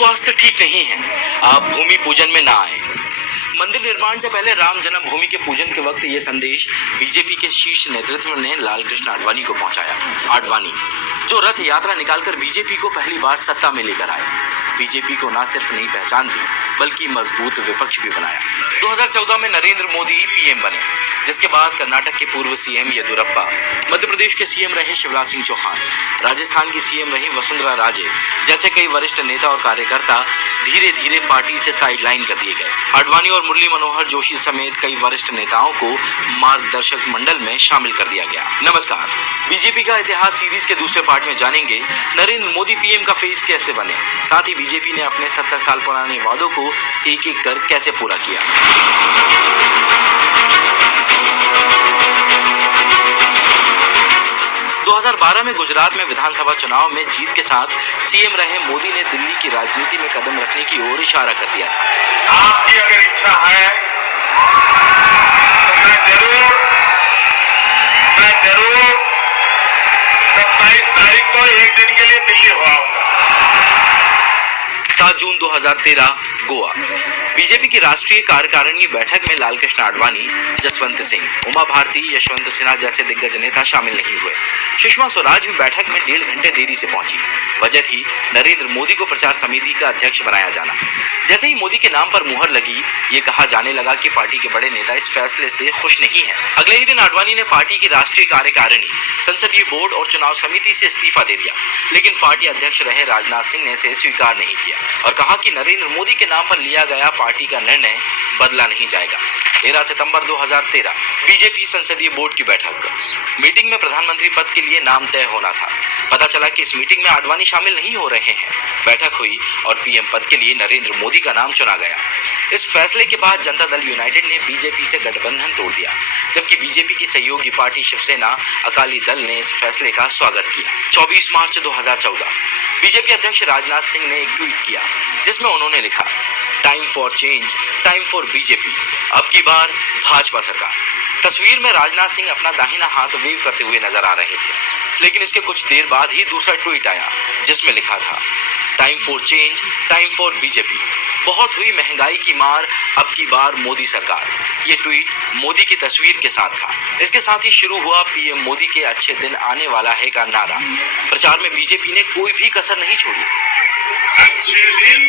स्वास्थ्य ठीक नहीं है, आप भूमि पूजन में ना आए। मंदिर निर्माण से पहले राम जन्मभूमि के पूजन के वक्त ये संदेश बीजेपी के शीर्ष नेतृत्व ने लालकृष्ण आडवाणी को पहुंचाया। आडवाणी जो रथ यात्रा निकालकर बीजेपी को पहली बार सत्ता में लेकर आए, बीजेपी को न सिर्फ नई पहचान दी बल्कि मजबूत विपक्ष भी बनाया। 2014 में नरेंद्र मोदी पीएम बने, जिसके बाद कर्नाटक के पूर्व सीएम येदियुरप्पा, मध्य प्रदेश के सीएम रहे शिवराज सिंह चौहान, राजस्थान की सीएम रही वसुंधरा राजे जैसे कई वरिष्ठ नेता और कार्यकर्ता धीरे धीरे पार्टी से साइडलाइन कर दिए गए। आडवाणी और मुरली मनोहर जोशी समेत कई वरिष्ठ नेताओं को मार्गदर्शक मंडल में शामिल कर दिया गया। नमस्कार, बीजेपी का इतिहास सीरीज के दूसरे पार्ट में जानेंगे नरेंद्र मोदी पीएम का फेस कैसे बने, साथ ही बीजेपी ने अपने 70 साल पुराने वादों को एक एक कर कैसे पूरा किया। 2012 में गुजरात में विधानसभा चुनाव में जीत के साथ सीएम रहे मोदी ने दिल्ली की राजनीति में कदम रखने की ओर इशारा कर दिया था। आपकी अगर इच्छा है तो मैं जरूर 27 तारीख को एक दिन के लिए दिल्ली हो आऊंगा। 7 जून 2013 गोवा। बीजेपी की राष्ट्रीय कार्यकारिणी बैठक में लालकृष्ण आडवाणी, जसवंत सिंह, उमा भारती, यशवंत सिन्हा जैसे दिग्गज नेता शामिल नहीं हुए। सुषमा स्वराज भी बैठक में 1.5 घंटे देरी से पहुंची। वजह थी नरेंद्र मोदी को प्रचार समिति का अध्यक्ष बनाया जाना। जैसे ही मोदी के नाम पर मुहर लगी, ये कहा जाने लगा कि पार्टी के बड़े नेता इस फैसले से खुश नहीं है। अगले ही दिन आडवाणी ने पार्टी की राष्ट्रीय कार्यकारिणी, संसदीय बोर्ड और चुनाव समिति से इस्तीफा दे दिया, लेकिन पार्टी अध्यक्ष रहे राजनाथ सिंह ने इसे स्वीकार नहीं किया और कहा कि नरेंद्र मोदी के नाम पर लिया गया पार्टी का निर्णय बदला नहीं जाएगा। 13 सितंबर 2013 बीजेपी संसदीय बोर्ड की बैठक। मीटिंग में प्रधानमंत्री पद के लिए नाम तय होना था। पता चला कि इस मीटिंग में आडवाणी शामिल नहीं हो रहे हैं। बैठक हुई और पीएम पद के लिए नरेंद्र मोदी का नाम चुना गया। इस फैसले के बाद जनता दल यूनाइटेड ने बीजेपी से गठबंधन तोड़ दिया, जबकि बीजेपी की सहयोगी पार्टी शिवसेना अकाली दल ने इस फैसले का स्वागत किया। 24 मार्च 2014 बीजेपी अध्यक्ष राजनाथ सिंह ने एक ट्वीट किया, जिसमें उन्होंने लिखा, time for change, time for BJP, अब की बार भाजपा सरकार। तस्वीर में राजनाथ सिंह अपना दाहिना हाथ वेव करते हुए नजर आ रहे थे, लेकिन इसके कुछ देर बाद ही दूसरा ट्वीट आया, जिसमें लिखा था, time for change, time for BJP, बहुत हुई महंगाई की मार, अब की बार मोदी सरकार। ये ट्वीट मोदी की तस्वीर के साथ था। इसके साथ ही शुरू हुआ पीएम मोदी के अच्छे दिन आने वाला है का नारा। प्रचार में बीजेपी ने कोई भी कसर नहीं छोड़ी। अच्छे दिन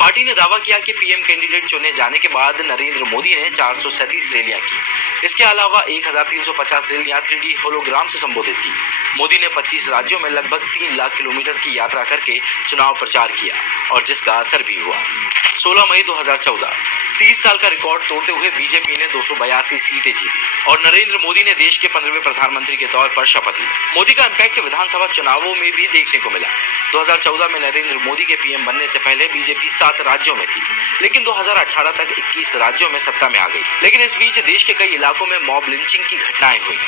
पार्टी ने दावा किया कि पीएम कैंडिडेट चुने जाने के बाद नरेंद्र मोदी ने 437 रैलियां की। इसके अलावा 1350 रैलियां 3D होलोग्राम से संबोधित की। मोदी ने 25 राज्यों में लगभग 3 लाख किलोमीटर की यात्रा करके चुनाव प्रचार किया और जिसका असर भी हुआ। 16 मई 2014 30 साल का रिकॉर्ड तोड़ते हुए बीजेपी ने 282 सीटें जीती और नरेंद्र मोदी ने देश के 15वें प्रधानमंत्री के तौर पर शपथ ली। मोदी का इम्पैक्ट विधानसभा चुनावों में भी देखने को मिला। 2014 में नरेंद्र मोदी के पीएम बनने से पहले बीजेपी 7 राज्यों में थी, लेकिन 2018 तक 21 राज्यों में सत्ता में आ गई। लेकिन इस बीच देश के कई इलाकों में मॉब लिंचिंग की घटनाएं हुई।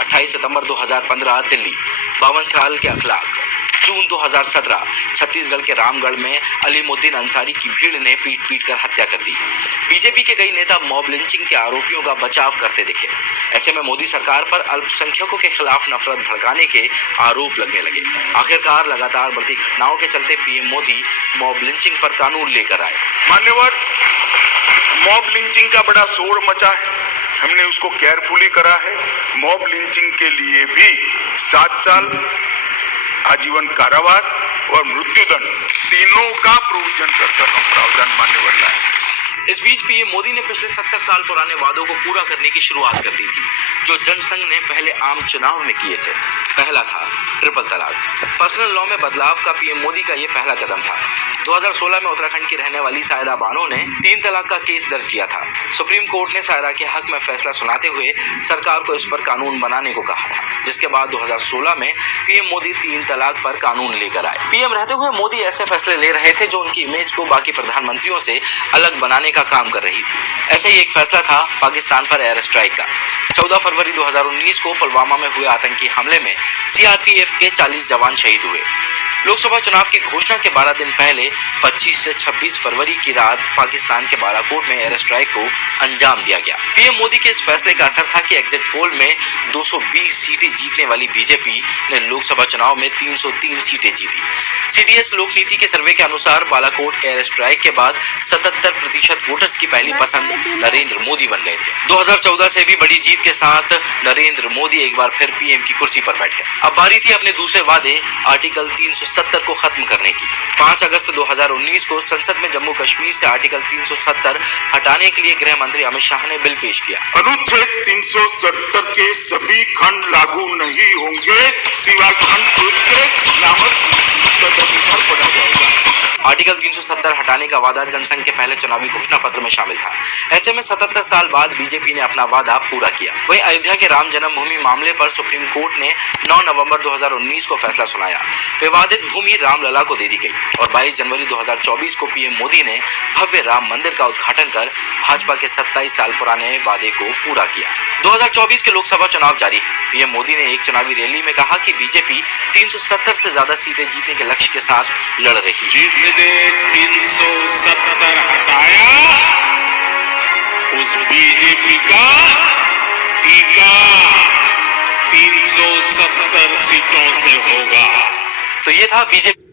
28 सितंबर 2015 दिल्ली, 52 साल के अखलाक। जून 2017 छत्तीसगढ़ के रामगढ़ में अलीमुद्दीन अंसारी की भीड़ ने पीट पीट कर हत्या कर दी। बीजेपी के कई नेता मॉब लिंचिंग के आरोपियों का बचाव करते दिखे। ऐसे में मोदी सरकार पर अल्पसंख्यकों के खिलाफ नफरत भड़काने के आरोप लगने लगे। आखिरकार लगातार बढ़ती घटनाओं के चलते पीएम मोदी मॉब लिंचिंग पर कानून लेकर आए। मान्यवर, मॉब लिंचिंग का बड़ा शोर मचा है, हमने उसको केयरफुली करा है। मॉब लिंचिंग के लिए भी 7 साल आजीवन कारावास और मृत्युदंड, तीनों का प्रोविजन कर प्रावधान मान्यवर लाए। इस बीच पीएम मोदी ने पिछले 70 साल पुराने वादों को पूरा करने की शुरुआत कर दी थी, जो जनसंघ ने पहले आम चुनाव में किए थे। पहला था ट्रिपल तलाक। पर्सनल लॉ में बदलाव का पीएम मोदी का ये पहला कदम था। 2016 में उत्तराखंड की रहने वाली सायरा बानो ने 3 तलाक का केस दर्ज किया था। सुप्रीम कोर्ट ने सायरा के हक में फैसला सुनाते हुए सरकार को इस पर कानून बनाने को कहा था, जिसके बाद 2016 में पीएम मोदी 3 तलाक पर कानून लेकर आए। पीएम रहते हुए मोदी ऐसे फैसले ले रहे थे जो उनकी इमेज को बाकी प्रधानमंत्रियों से अलग बनाने का काम कर रही थी। ऐसे ही एक फैसला था पाकिस्तान पर एयर स्ट्राइक का। 14 फरवरी 2019 को पुलवामा में हुए आतंकी हमले में सीआरपीएफ के 40 जवान शहीद हुए। लोकसभा चुनाव की घोषणा के 12 दिन पहले 25 से 26 फरवरी की रात पाकिस्तान के बालाकोट में एयर स्ट्राइक को अंजाम दिया गया। पीएम मोदी के इस फैसले का असर था कि एग्जिट पोल में 220 सीटें जीतने वाली बीजेपी ने लोकसभा चुनाव में 303 सीटें जीती। सीडीएस लोक नीति के सर्वे के अनुसार बालाकोट एयर स्ट्राइक के बाद 77% वोटर्स की पहली पसंद नरेंद्र मोदी बन गए थे। 2014 से भी बड़ी जीत के साथ नरेंद्र मोदी एक बार फिर पीएम की कुर्सी पर बैठे। अब बारी थी अपने दूसरे वादे आर्टिकल 370 को खत्म करने की। 5 अगस्त 2019 को संसद में जम्मू कश्मीर से आर्टिकल 370 हटाने के लिए गृह मंत्री अमित शाह ने बिल पेश किया। अनुच्छेद 370 के सभी खंड लागू नहीं होंगे सिवाय खंड 1 के नामक तदनुसार पढ़ा जाएगा। आर्टिकल 370 हटाने का वादा जनसंघ के पहले चुनावी घोषणा पत्र में शामिल था। ऐसे में 77 साल बाद बीजेपी ने अपना वादा पूरा किया। वहीं अयोध्या के राम जन्मभूमि मामले पर सुप्रीम कोर्ट ने 9 नवंबर 2019 को फैसला सुनाया। विवादित भूमि रामलला को दे दी गई और 22 जनवरी 2024 को पीएम मोदी ने भव्य राम मंदिर का उद्घाटन कर भाजपा के 27 साल पुराने वादे को पूरा किया। 2024 के लोकसभा चुनाव जारी है। पीएम मोदी ने एक चुनावी रैली में कहा कि बीजेपी 370 से ज्यादा सीटें जीतने के लक्ष्य के साथ लड़ रही है। जिसने 370 हटाया उस बीजेपी का टीका 370 सीटों से होगा। तो ये था बीजेपी